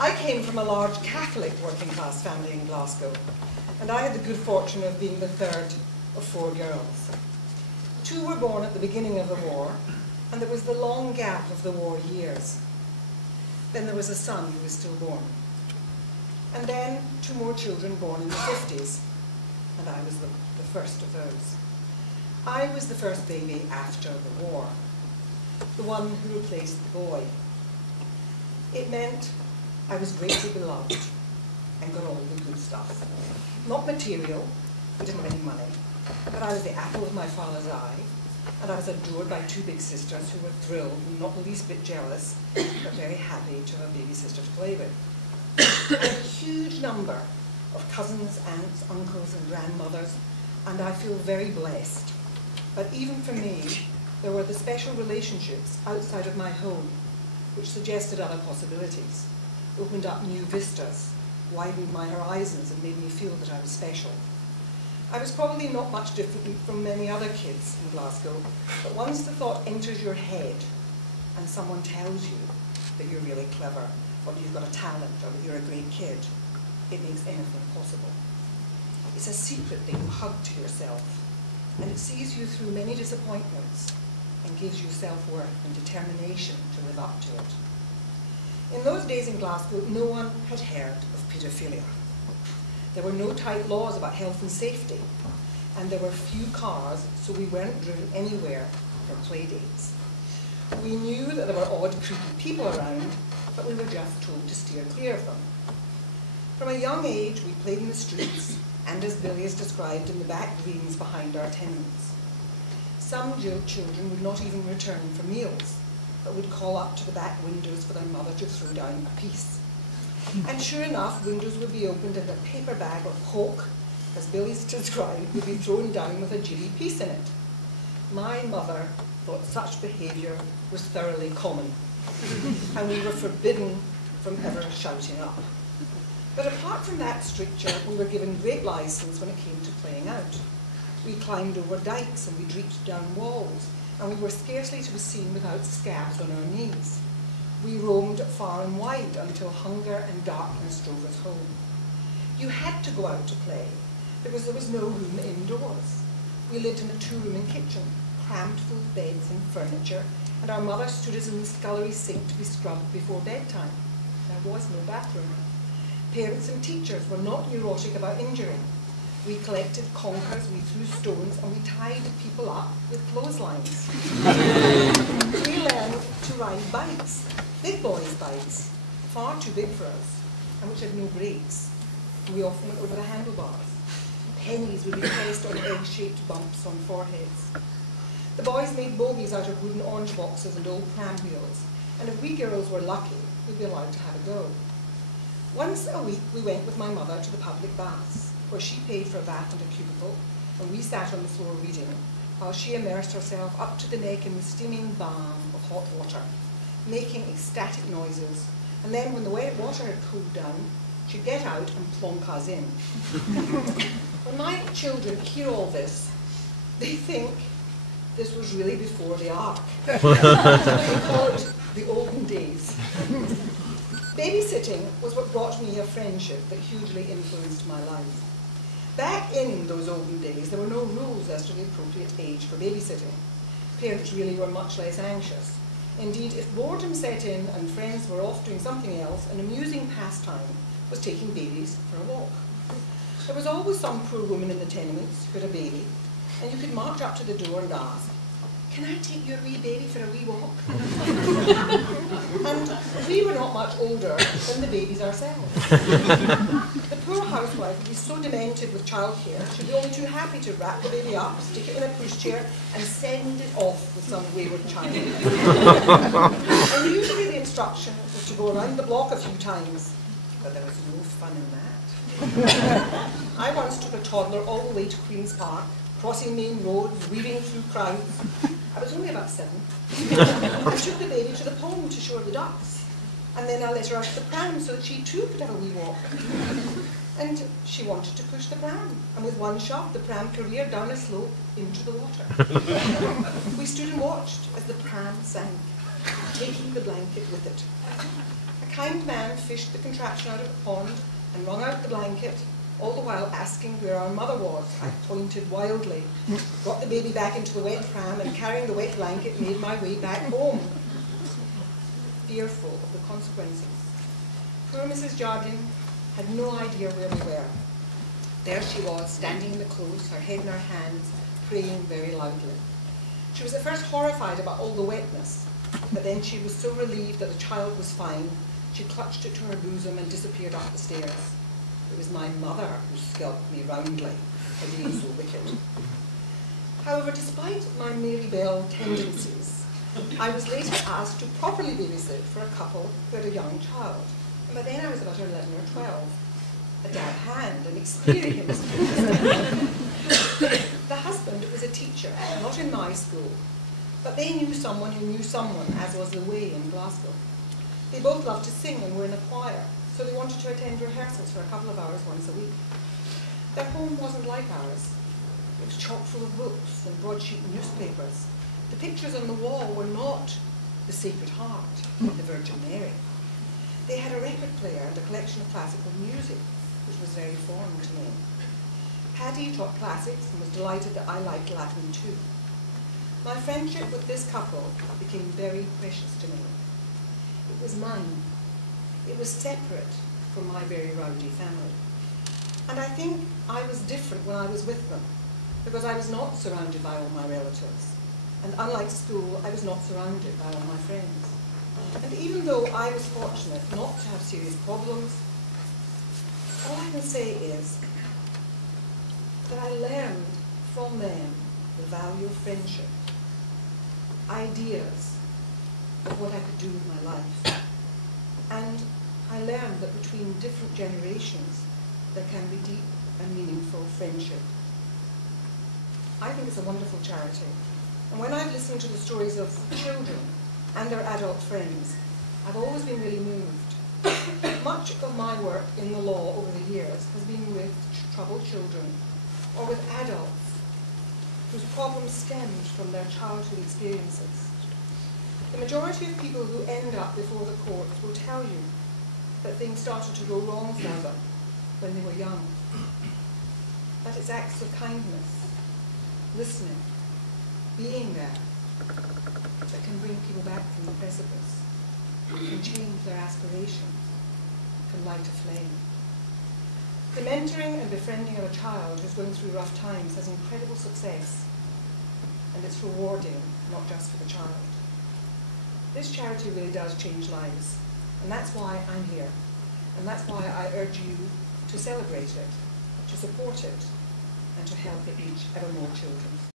I came from a large Catholic working class family in Glasgow, and I had the good fortune of being the third of 4 girls. 2 were born at the beginning of the war, and there was the long gap of the war years. Then there was a son who was stillborn. And then 2 more children born in the 50s, and I was the first of those. I was the first baby after the war, the one who replaced the boy. It meant I was greatly beloved and got all the good stuff. Not material, we didn't have any money, but I was the apple of my father's eye, and I was adored by 2 big sisters who were thrilled and not the least bit jealous, but very happy to have a baby sister to play with. I had a huge number of cousins, aunts, uncles, and grandmothers, and I feel very blessed. But even for me, there were the special relationships outside of my home, which suggested other possibilities, opened up new vistas, widened my horizons, and made me feel that I was special. I was probably not much different from many other kids in Glasgow, but once the thought enters your head and someone tells you that you're really clever, or that you've got a talent, or that you're a great kid, it makes anything possible. It's a secret that you hug to yourself, and it sees you through many disappointments and gives you self-worth and determination to live up to it. In those days in Glasgow, no one had heard of paedophilia. There were no tight laws about health and safety, and there were few cars, so we weren't driven anywhere for play dates. We knew that there were odd, creepy people around, but we were just told to steer clear of them. From a young age, we played in the streets, and as Billy has described, in the back greens behind our tenements. Some children would not even return for meals, but would call up to the back windows for their mother to throw down a piece. And sure enough, windows would be opened and a paper bag of coke, as Billy's described, would be thrown down with a jilly piece in it. My mother thought such behaviour was thoroughly common, and we were forbidden from ever shouting up. But apart from that stricture, we were given great licence when it came to playing out. We climbed over dikes and we reached down walls, and we were scarcely to be seen without scabs on our knees. We roamed far and wide until hunger and darkness drove us home. You had to go out to play, because there was no room indoors. We lived in a 2-room kitchen, crammed full of beds and furniture, and our mother stood us in the scullery sink to be scrubbed before bedtime. There was no bathroom. Parents and teachers were not neurotic about injury. We collected conkers, we threw stones, and we tied people up with clotheslines. We learned to ride bikes, big boys' bikes, far too big for us, and which had no brakes. We often went over the handlebars. Pennies would be placed on egg-shaped bumps on foreheads. The boys made bogies out of wooden orange boxes and old pram wheels, and if we girls were lucky, we'd be allowed to have a go. Once a week, we went with my mother to the public baths, where she paid for a bath and a cubicle, and we sat on the floor reading, while she immersed herself up to the neck in the steaming balm of hot water, making ecstatic noises, and then when the wet water had cooled down, she'd get out and plonk us in. When my children hear all this, they think this was really before the Ark. They call it the olden days. Babysitting was what brought me a friendship that hugely influenced my life. Back in those olden days, there were no rules as to the appropriate age for babysitting. Parents really were much less anxious. Indeed, if boredom set in and friends were off doing something else, an amusing pastime was taking babies for a walk. There was always some poor woman in the tenements who had a baby, and you could march up to the door and ask, "Can I take your wee baby for a wee walk?" And we were not much older than the babies ourselves. The poor housewife would be so demented with childcare, she'd be only too happy to wrap the baby up, stick it in a pushchair, and send it off with some wayward child. And usually the instruction was to go around the block a few times, but there was no fun in that. I once took a toddler all the way to Queen's Park, crossing main roads, weaving through crowds. I was only about 7. I took the baby to the pond to show her the ducks, and then I let her out of the pram so that she too could have a wee walk. And she wanted to push the pram, and with one shove, the pram careered down a slope into the water. We stood and watched as the pram sank. taking the blanket with it. A kind man fished the contraption out of the pond and wrung out the blanket, all the while asking where our mother was. I pointed wildly, got the baby back into the wet pram, and carrying the wet blanket made my way back home, fearful of the consequences. Poor Mrs. Jardine had no idea where we were. There she was, standing in the close, her head in her hands, praying very loudly. She was at first horrified about all the wetness, but then she was so relieved that the child was fine, she clutched it to her bosom and disappeared up the stairs. It was my mother who scalped me roundly for being so wicked. However, despite my Mary Bell tendencies, I was later asked to properly babysit for a couple who had a young child. And by then I was about 11 or 12. A dab hand and experience. The husband was a teacher, not in my school, but they knew someone who knew someone, as was the way in Glasgow. They both loved to sing and were in a choir, so they wanted to attend rehearsals for a couple of hours once a week. Their home wasn't like ours. It was chock full of books and broadsheet newspapers. The pictures on the wall were not the Sacred Heart of the Virgin Mary. They had a record player and a collection of classical music, which was very foreign to me. Paddy taught classics and was delighted that I liked Latin too. My friendship with this couple became very precious to me. It was mine. It was separate from my very rowdy family. And I think I was different when I was with them, because I was not surrounded by all my relatives. And unlike school, I was not surrounded by all my friends. And even though I was fortunate not to have serious problems, all I can say is that I learned from them the value of friendship, ideas of what I could do with my life. And I learned that between different generations, there can be deep and meaningful friendship. I think it's a wonderful charity. And when I've listened to the stories of children and their adult friends, I've always been really moved. Much of my work in the law over the years has been with troubled children or with adults whose problems stemmed from their childhood experiences. The majority of people who end up before the courts will tell you that things started to go wrong for them when they were young. But it's acts of kindness, listening, being there, that can bring people back from the precipice, can change their aspirations, can light a flame. The mentoring and befriending of a child who's going through rough times has incredible success, and it's rewarding, not just for the child. This charity really does change lives, and that's why I'm here, and that's why I urge you to celebrate it, to support it, and to help it reach ever more children.